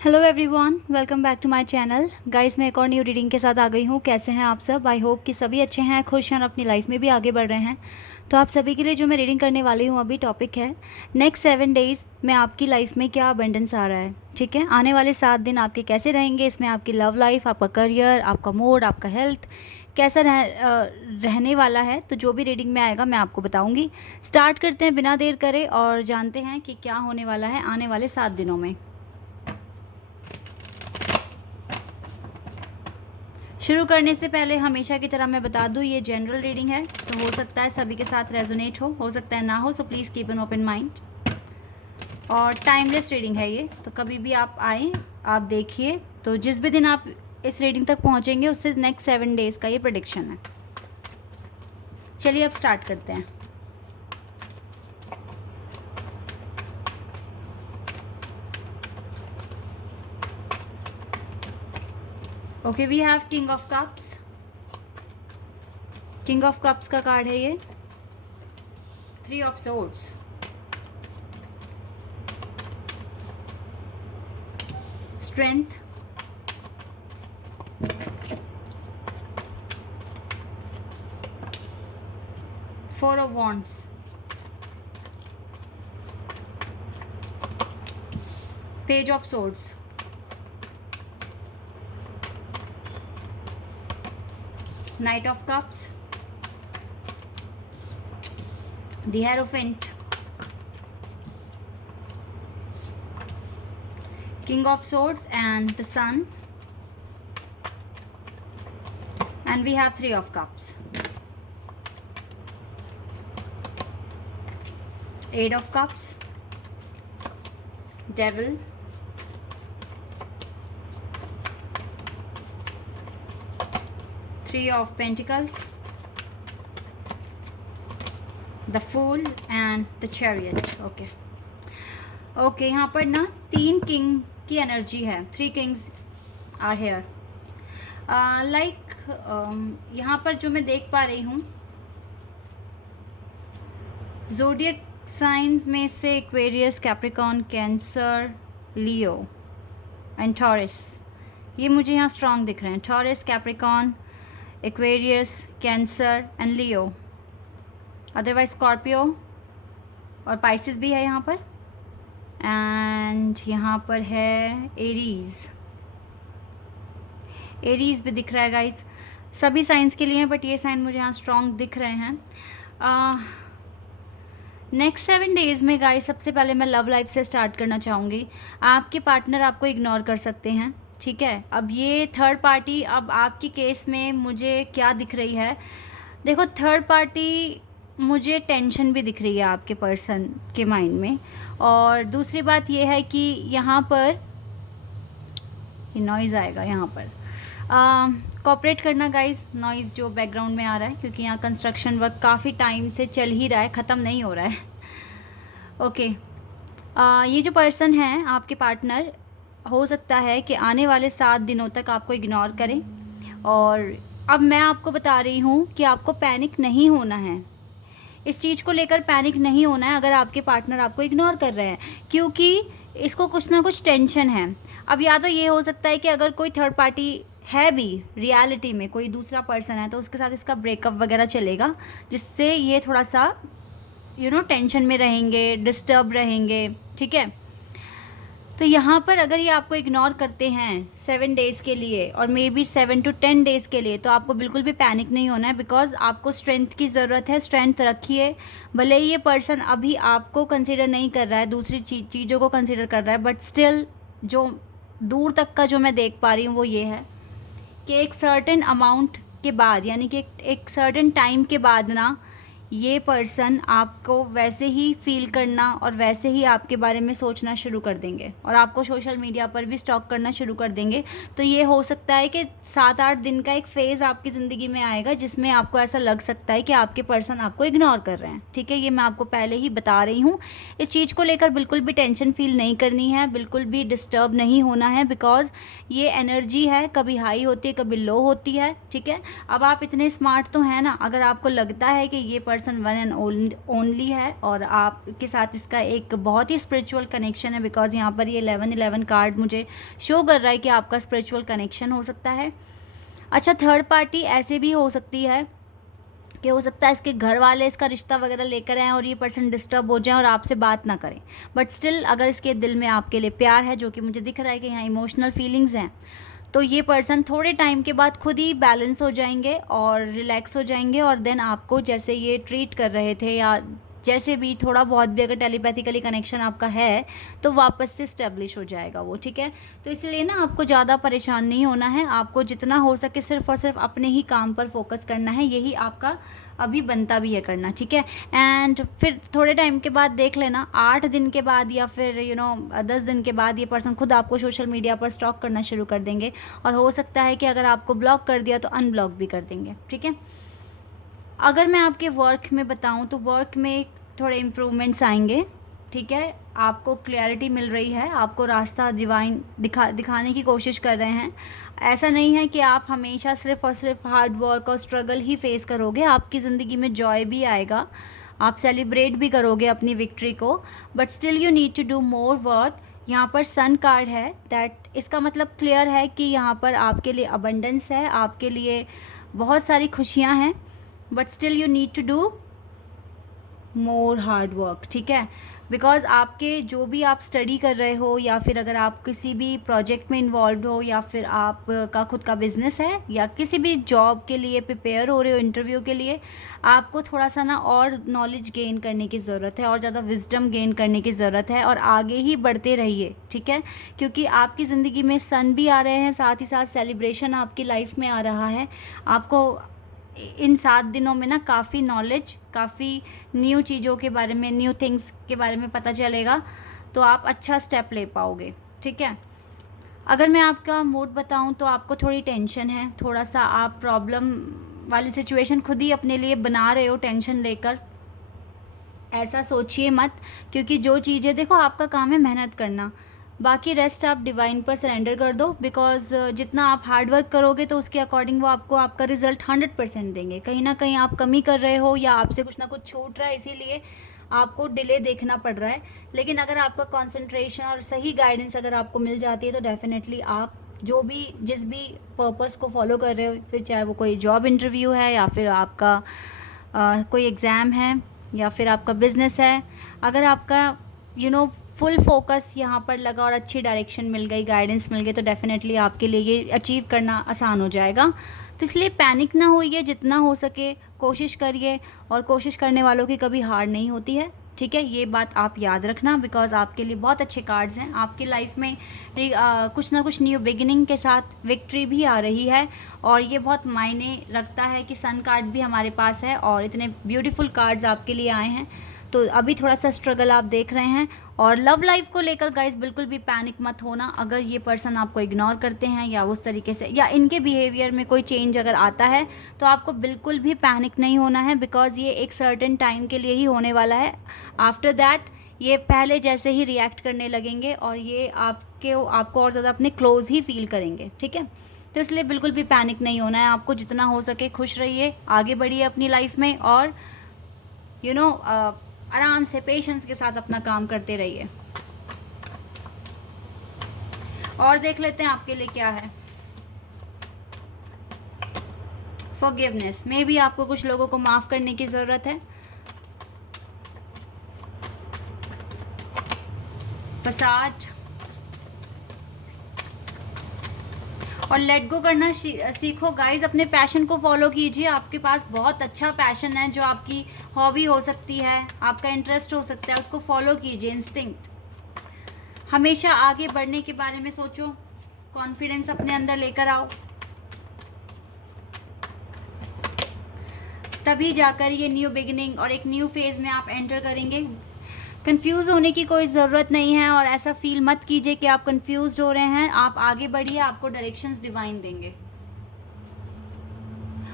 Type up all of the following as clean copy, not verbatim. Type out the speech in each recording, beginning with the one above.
Hello everyone, welcome back to my channel. Guys, मैं एक और न्यू रीडिंग के साथ आ गई हूँ। कैसे हैं आप सब? आई होप कि सभी अच्छे हैं, खुश हैं और अपनी लाइफ में भी आगे बढ़ रहे हैं। तो आप सभी के लिए जो मैं रीडिंग करने वाली हूँ अभी टॉपिक है नेक्स्ट 7 डेज़ में आपकी लाइफ में क्या अबंडेंस आ रहा है। ठीक है, आने वाले 7 दिन आपके कैसे रहेंगे, इसमें आपकी लव लाइफ, आपका करियर, आपका मूड, आपका हेल्थ कैसा रहने वाला है। तो जो भी रीडिंग में आएगा मैं आपको बताऊँगी। स्टार्ट करते हैं बिना देर करे और जानते हैं कि क्या होने वाला है आने वाले 7 दिनों में। शुरू करने से पहले हमेशा की तरह मैं बता दूं, ये जनरल रीडिंग है, तो हो सकता है सभी के साथ रेजोनेट हो सकता है ना हो, so please keep an open mind. और टाइमलेस रीडिंग है ये, तो कभी भी आप आएँ, आप देखिए, तो जिस भी दिन आप इस रीडिंग तक पहुंचेंगे उससे नेक्स्ट 7 डेज़ का ये प्रेडिक्शन है। चलिए अब स्टार्ट करते हैं। Okay, we have king of cups. King of cups का कार्ड है ये। 3 of swords, strength, 4 of wands, page of swords, knight of cups, the Hierophant, King of Swords and the Sun, and we have 3 of Cups, 8 of Cups, Devil, Three of Pentacles, The Fool and the Chariot. Okay, यहाँ पर ना 3 king की energy है। 3 Kings are here. यहाँ पर जो मैं देख पा रही हूँ, ज़ोडिएक साइंस में से Aquarius, Capricorn, cancer, Leo and taurus, ये मुझे यहाँ स्ट्रांग दिख रहे हैं। Taurus, Capricorn, Aquarius, cancer and Leo. Otherwise Scorpio और पाइसिस भी है यहाँ पर, एंड यहाँ पर है एरीज। एरीज भी दिख रहा है गाइज। सभी साइंस के लिए, बट ये साइन मुझे यहाँ स्ट्रॉन्ग दिख रहे हैं। नेक्स्ट 7 डेज़ में गाइज, सबसे पहले मैं लव लाइफ से स्टार्ट करना चाहूँगी। आपके पार्टनर आपको इग्नोर कर सकते हैं, ठीक है। अब ये थर्ड पार्टी, अब आपकी केस में मुझे क्या दिख रही है, देखो, थर्ड पार्टी मुझे टेंशन भी दिख रही है आपके पर्सन के माइंड में। और दूसरी बात ये है कि यहाँ पर ये नॉइज़ आएगा, यहाँ पर कोऑपरेट करना गाइस, नॉइज़ जो बैकग्राउंड में आ रहा है, क्योंकि यहाँ कंस्ट्रक्शन वर्क काफ़ी टाइम से चल ही रहा है, ख़त्म नहीं हो रहा है। ओके, ये जो पर्सन है आपके पार्टनर, हो सकता है कि आने वाले 7 दिनों तक आपको इग्नोर करें। और अब मैं आपको बता रही हूँ कि आपको पैनिक नहीं होना है, इस चीज़ को लेकर पैनिक नहीं होना है अगर आपके पार्टनर आपको इग्नोर कर रहे हैं, क्योंकि इसको कुछ ना कुछ टेंशन है। अब या तो ये हो सकता है कि अगर कोई थर्ड पार्टी है भी रियलिटी में, कोई दूसरा पर्सन है, तो उसके साथ इसका ब्रेकअप वगैरह चलेगा, जिससे ये थोड़ा सा टेंशन में रहेंगे, डिस्टर्ब रहेंगे, ठीक है। तो यहाँ पर अगर ये आपको इग्नोर करते हैं 7 डेज़ के लिए, और मे बी 7 to 10 डेज़ के लिए, तो आपको बिल्कुल भी पैनिक नहीं होना है, बिकॉज आपको स्ट्रेंथ की ज़रूरत है। स्ट्रेंथ रखिए। भले ही ये पर्सन अभी आपको कंसिडर नहीं कर रहा है, दूसरी चीज़ों को कंसिडर कर रहा है, बट स्टिल जो दूर तक का जो मैं देख पा रही हूँ वो ये है कि एक सर्टेन अमाउंट के बाद, यानी कि एक सर्टेन टाइम के बाद ना, ये पर्सन आपको वैसे ही फील करना और वैसे ही आपके बारे में सोचना शुरू कर देंगे, और आपको सोशल मीडिया पर भी स्टॉक करना शुरू कर देंगे। तो ये हो सकता है कि 7-8 दिन का एक फ़ेज़ आपकी ज़िंदगी में आएगा जिसमें आपको ऐसा लग सकता है कि आपके पर्सन आपको इग्नोर कर रहे हैं, ठीक है। ये मैं आपको पहले ही बता रही हूँ। इस चीज़ को लेकर बिल्कुल भी टेंशन फील नहीं करनी है, बिल्कुल भी डिस्टर्ब नहीं होना है, बिकॉज ये एनर्जी है, कभी हाई होती है, कभी लो होती है, ठीक है। अब आप इतने स्मार्ट तो हैं ना, अगर आपको लगता है कि ये person person one and only है और आपके साथ इसका एक बहुत ही स्पिरिचुअल कनेक्शन है, बिकॉज यहाँ पर ये 11-11 कार्ड मुझे शो कर रहा है कि आपका स्पिरिचुअल कनेक्शन हो सकता है। अच्छा, थर्ड पार्टी ऐसे भी हो सकती है कि हो सकता है इसके घर वाले इसका रिश्ता वगैरह लेकर आएँ और ये पर्सन डिस्टर्ब हो जाए और आपसे बात ना करें, बट स्टिल अगर इसके दिल में आपके लिए प्यार है, जो कि मुझे दिख रहा है कि यहाँ इमोशनल फीलिंग्स हैं, तो ये पर्सन थोड़े टाइम के बाद खुद ही बैलेंस हो जाएंगे और रिलैक्स हो जाएंगे और देन आपको जैसे ये ट्रीट कर रहे थे या जैसे भी थोड़ा बहुत भी अगर टेलीपैथिकली कनेक्शन आपका है तो वापस से इस्टेब्लिश हो जाएगा वो, ठीक है। तो इसलिए ना आपको ज़्यादा परेशान नहीं होना है, आपको जितना हो सके सिर्फ और सिर्फ अपने ही काम पर फोकस करना है, यही आपका अभी बनता भी है करना, ठीक है। एंड फिर थोड़े टाइम के बाद देख लेना, 8 दिन के बाद या फिर 10 दिन के बाद ये पर्सन खुद आपको सोशल मीडिया पर स्टॉक करना शुरू कर देंगे और हो सकता है कि अगर आपको ब्लॉक कर दिया तो अनब्लॉक भी कर देंगे, ठीक है। अगर मैं आपके वर्क में बताऊं तो वर्क में थोड़े इम्प्रूवमेंट्स आएंगे, ठीक है। आपको क्लैरिटी मिल रही है, आपको रास्ता डिवाइन दिखाने की कोशिश कर रहे हैं। ऐसा नहीं है कि आप हमेशा सिर्फ और सिर्फ हार्ड वर्क और स्ट्रगल ही फेस करोगे, आपकी ज़िंदगी में जॉय भी आएगा, आप सेलिब्रेट भी करोगे अपनी विक्ट्री को, but still you need to do more work. यहाँ पर सन कार्ड है, दैट इसका मतलब क्लियर है कि यहाँ पर आपके लिए अबंडेंस है, आपके लिए बहुत सारी खुशियाँ हैं, but still you need to do more hard work, ठीक है। बिकॉज आपके जो भी आप स्टडी कर रहे हो या फिर अगर आप किसी भी प्रोजेक्ट में इन्वॉल्व हो या फिर आपका खुद का बिजनेस है या किसी भी जॉब के लिए प्रिपेयर हो रहे हो इंटरव्यू के लिए, आपको थोड़ा सा ना और नॉलेज गेन करने की ज़रूरत है और ज़्यादा विजडम गेन करने की ज़रूरत है और आगे ही बढ़ते रहिए, ठीक है। क्योंकि आपकी ज़िंदगी में सन भी आ रहे हैं, साथ ही साथ सेलिब्रेशन आपकी लाइफ में आ रहा है। आपको इन 7 दिनों में ना काफ़ी नॉलेज, काफ़ी न्यू चीज़ों के बारे में, न्यू थिंग्स के बारे में पता चलेगा, तो आप अच्छा स्टेप ले पाओगे, ठीक है। अगर मैं आपका मूड बताऊं तो आपको थोड़ी टेंशन है, थोड़ा सा आप प्रॉब्लम वाली सिचुएशन खुद ही अपने लिए बना रहे हो टेंशन लेकर। ऐसा सोचिए मत, क्योंकि जो चीज़ें, देखो आपका काम है मेहनत करना, बाकी रेस्ट आप डिवाइन पर सरेंडर कर दो। बिकॉज जितना आप हार्ड वर्क करोगे तो उसके अकॉर्डिंग वो आपको आपका रिजल्ट 100% देंगे। कहीं ना कहीं आप कमी कर रहे हो या आपसे कुछ ना कुछ छूट रहा है, इसीलिए आपको डिले देखना पड़ रहा है। लेकिन अगर आपका कंसंट्रेशन और सही गाइडेंस अगर आपको मिल जाती है तो डेफिनेटली आप जो भी जिस भी पर्पस को फॉलो कर रहे हो, फिर चाहे वो कोई जॉब इंटरव्यू है या फिर आपका कोई एग्ज़ाम है या फिर आपका बिज़नेस है, अगर आपका फुल फोकस यहाँ पर लगा और अच्छी डायरेक्शन मिल गई, गाइडेंस मिल गई, तो डेफिनेटली आपके लिए ये अचीव करना आसान हो जाएगा। तो इसलिए पैनिक ना होइए, जितना हो सके कोशिश करिए, और कोशिश करने वालों की कभी हार नहीं होती है, ठीक है। ये बात आप याद रखना, बिकॉज आपके लिए बहुत अच्छे कार्ड्स हैं। आपकी लाइफ में कुछ ना कुछ न्यू बिगिनिंग के साथ विक्ट्री भी आ रही है और ये बहुत मायने रखता है कि सन कार्ड भी हमारे पास है और इतने ब्यूटीफुल कार्ड्स आपके लिए आए हैं। तो अभी थोड़ा सा स्ट्रगल आप देख रहे हैं। और लव लाइफ को लेकर गाइस बिल्कुल भी पैनिक मत होना। अगर ये पर्सन आपको इग्नोर करते हैं या उस तरीके से या इनके बिहेवियर में कोई चेंज अगर आता है तो आपको बिल्कुल भी पैनिक नहीं होना है, बिकॉज ये एक सर्टेन टाइम के लिए ही होने वाला है। आफ्टर दैट ये पहले जैसे ही रिएक्ट करने लगेंगे और ये आपको और ज़्यादा अपने क्लोज ही फील करेंगे, ठीक है। तो इसलिए बिल्कुल भी पैनिक नहीं होना है। आपको जितना हो सके खुश रहिए, आगे बढ़िए अपनी लाइफ में और आराम से पेशेंस के साथ अपना काम करते रहिए। और देख लेते हैं आपके लिए क्या है। फॉरगिवनेस में भी आपको कुछ लोगों को माफ करने की जरूरत है। फसाद और लेट गो करना सीखो गाइज। अपने पैशन को फॉलो कीजिए। आपके पास बहुत अच्छा पैशन है, जो आपकी हॉबी हो सकती है, आपका इंटरेस्ट हो सकता है, उसको फॉलो कीजिए। इंस्टिंक्ट, हमेशा आगे बढ़ने के बारे में सोचो, कॉन्फिडेंस अपने अंदर लेकर आओ, तभी जाकर ये न्यू बिगिनिंग और एक न्यू फेज में आप एंटर करेंगे। कंफ्यूज होने की कोई ज़रूरत नहीं है और ऐसा फील मत कीजिए कि आप कंफ्यूज हो रहे हैं। आप आगे बढ़िए, आपको डायरेक्शंस डिवाइन देंगे।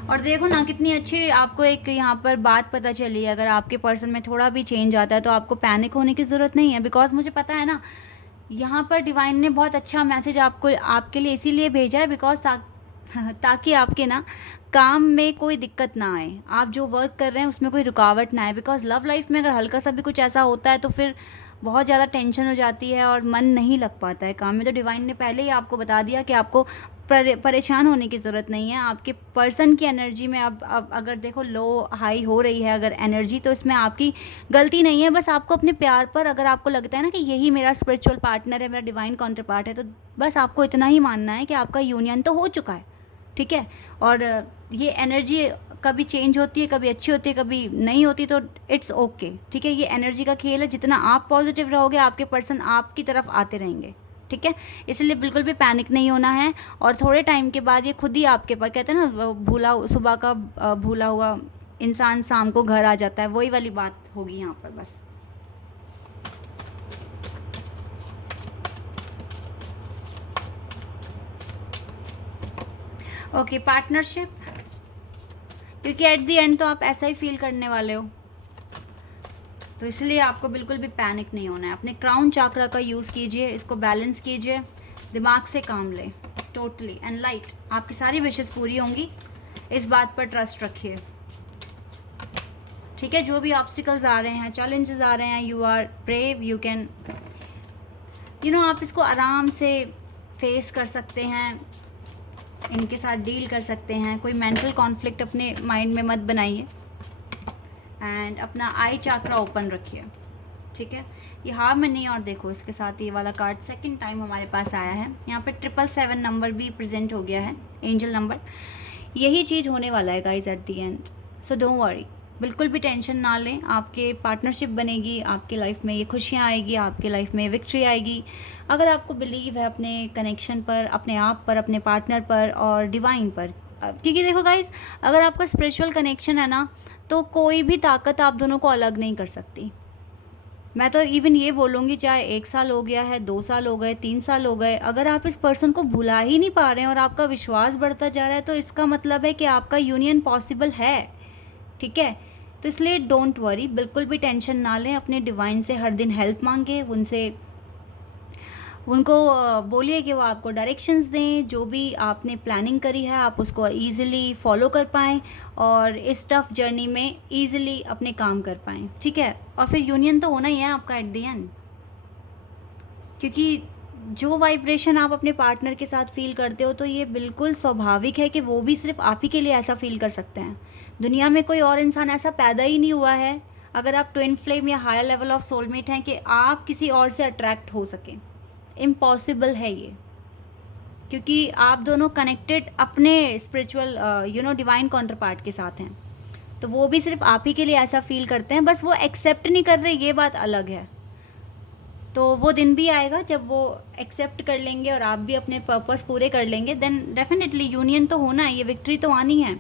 और देखो ना कितनी अच्छी आपको एक यहाँ पर बात पता चली है। अगर आपके पर्सन में थोड़ा भी चेंज आता है तो आपको पैनिक होने की ज़रूरत नहीं है, बिकॉज मुझे पता है ना, यहाँ पर डिवाइन ने बहुत अच्छा मैसेज आपके लिए इसीलिए भेजा है, बिकॉज ताकि आपके ना काम में कोई दिक्कत ना आए, आप जो वर्क कर रहे हैं उसमें कोई रुकावट ना आए। बिकॉज़ लव लाइफ में अगर हल्का सा भी कुछ ऐसा होता है तो फिर बहुत ज़्यादा टेंशन हो जाती है और मन नहीं लग पाता है काम में। तो डिवाइन ने पहले ही आपको बता दिया कि आपको परेशान होने की ज़रूरत नहीं है। आपके पर्सन की एनर्जी में अब अगर देखो लो हाई हो रही है अगर एनर्जी, तो इसमें आपकी गलती नहीं है। बस आपको अपने प्यार पर, अगर आपको लगता है ना कि यही मेरा स्पिरिचुअल पार्टनर है, मेरा डिवाइन काउंटर पार्ट है, तो बस आपको इतना ही मानना है कि आपका यूनियन तो हो चुका है, ठीक है। और ये एनर्जी कभी चेंज होती है, कभी अच्छी होती है, कभी नहीं होती, तो इट्स ओके, ठीक है। ये एनर्जी का खेल है, जितना आप पॉजिटिव रहोगे आपके पर्सन आपकी तरफ आते रहेंगे, ठीक है। इसलिए बिल्कुल भी पैनिक नहीं होना है। और थोड़े टाइम के बाद ये खुद ही आपके पास, कहते हैं ना भूला सुबह का भूला हुआ इंसान शाम को घर आ जाता है, वही वाली बात होगी यहाँ पर बस। ओके, पार्टनरशिप, क्योंकि एट द एंड तो आप ऐसा ही फील करने वाले हो, तो इसलिए आपको बिल्कुल भी पैनिक नहीं होना है। अपने क्राउन चाकरा का यूज़ कीजिए, इसको बैलेंस कीजिए, दिमाग से काम लें टोटली एंड लाइट। आपकी सारी विशेस पूरी होंगी, इस बात पर ट्रस्ट रखिए, ठीक है। जो भी ऑब्स्टिकल्स आ रहे हैं, चैलेंजेस आ रहे हैं, you are brave, you can, आप इसको आराम से फेस कर सकते हैं, इनके साथ डील कर सकते हैं। कोई मेंटल कॉन्फ्लिक्ट अपने माइंड में मत बनाइए एंड अपना आई चाकरा ओपन रखिए, ठीक है। ये हार्मनी, और देखो इसके साथ ये वाला कार्ड सेकंड टाइम हमारे पास आया है। यहाँ पे 777 नंबर भी प्रेजेंट हो गया है, एंजल नंबर। यही चीज़ होने वाला है guys at the end, so don't worry, बिल्कुल भी टेंशन ना लें। आपके पार्टनरशिप बनेगी, आपके लाइफ में ये खुशियाँ आएगी, आपके लाइफ में विक्ट्री आएगी। अगर आपको बिलीव है अपने कनेक्शन पर, अपने आप पर, अपने पार्टनर पर और डिवाइन पर, क्योंकि देखो गाइज, अगर आपका स्पिरिचुअल कनेक्शन है ना, तो कोई भी ताकत आप दोनों को अलग नहीं कर सकती। मैं तो इवन ये बोलूँगी, चाहे 1 साल हो गया है, 2 साल हो गए, 3 साल हो गए, अगर आप इस पर्सन को भुला ही नहीं पा रहे हैं और आपका विश्वास बढ़ता जा रहा है, तो इसका मतलब है कि आपका यूनियन पॉसिबल है, ठीक है। तो इसलिए डोंट वरी, बिल्कुल भी टेंशन ना लें। अपने डिवाइन से हर दिन हेल्प मांगे, उनको बोलिए कि वो आपको डायरेक्शंस दें, जो भी आपने प्लानिंग करी है आप उसको ईज़िली फॉलो कर पाएँ और इस टफ जर्नी में ईज़िली अपने काम कर पाएँ, ठीक है। और फिर यूनियन तो होना ही है आपका एट द एंड, क्योंकि जो वाइब्रेशन आप अपने पार्टनर के साथ फील करते हो, तो ये बिल्कुल स्वाभाविक है कि वो भी सिर्फ आप ही के लिए ऐसा फील कर सकते हैं। दुनिया में कोई और इंसान ऐसा पैदा ही नहीं हुआ है, अगर आप ट्विन फ्लेम या हायर लेवल ऑफ सोलमेट हैं, कि आप किसी और से अट्रैक्ट हो सकें। इम्पॉसिबल है ये, क्योंकि आप दोनों कनेक्टेड अपने स्पिरिचुअल डिवाइन काउंटर पार्ट के साथ हैं, तो वो भी सिर्फ आप ही के लिए ऐसा फील करते हैं, बस वो एक्सेप्ट नहीं कर रहे, ये बात अलग है। तो वो दिन भी आएगा जब वो एक्सेप्ट कर लेंगे और आप भी अपने पर्पस पूरे कर लेंगे, देन डेफिनेटली यूनियन तो होना है, ये विक्ट्री तो आनी है।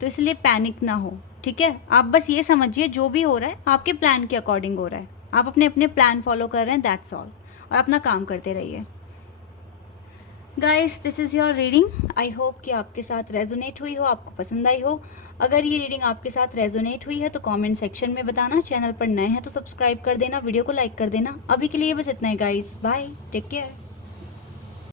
तो इसलिए पैनिक ना हो, ठीक है। आप बस ये समझिए जो भी हो रहा है आपके प्लान के अकॉर्डिंग हो रहा है, आप अपने अपने प्लान फॉलो कर रहे हैं, दैट्स ऑल, और अपना काम करते रहिए। Guys, this is your reading. I hope कि आपके साथ रेजोनेट हुई हो, आपको पसंद आई हो। अगर ये रीडिंग आपके साथ रेजोनेट हुई है तो कमेंट सेक्शन में बताना। चैनल पर नए हैं तो सब्सक्राइब कर देना, वीडियो को लाइक कर देना। अभी के लिए बस इतना ही गाइस, बाय, टेक केयर।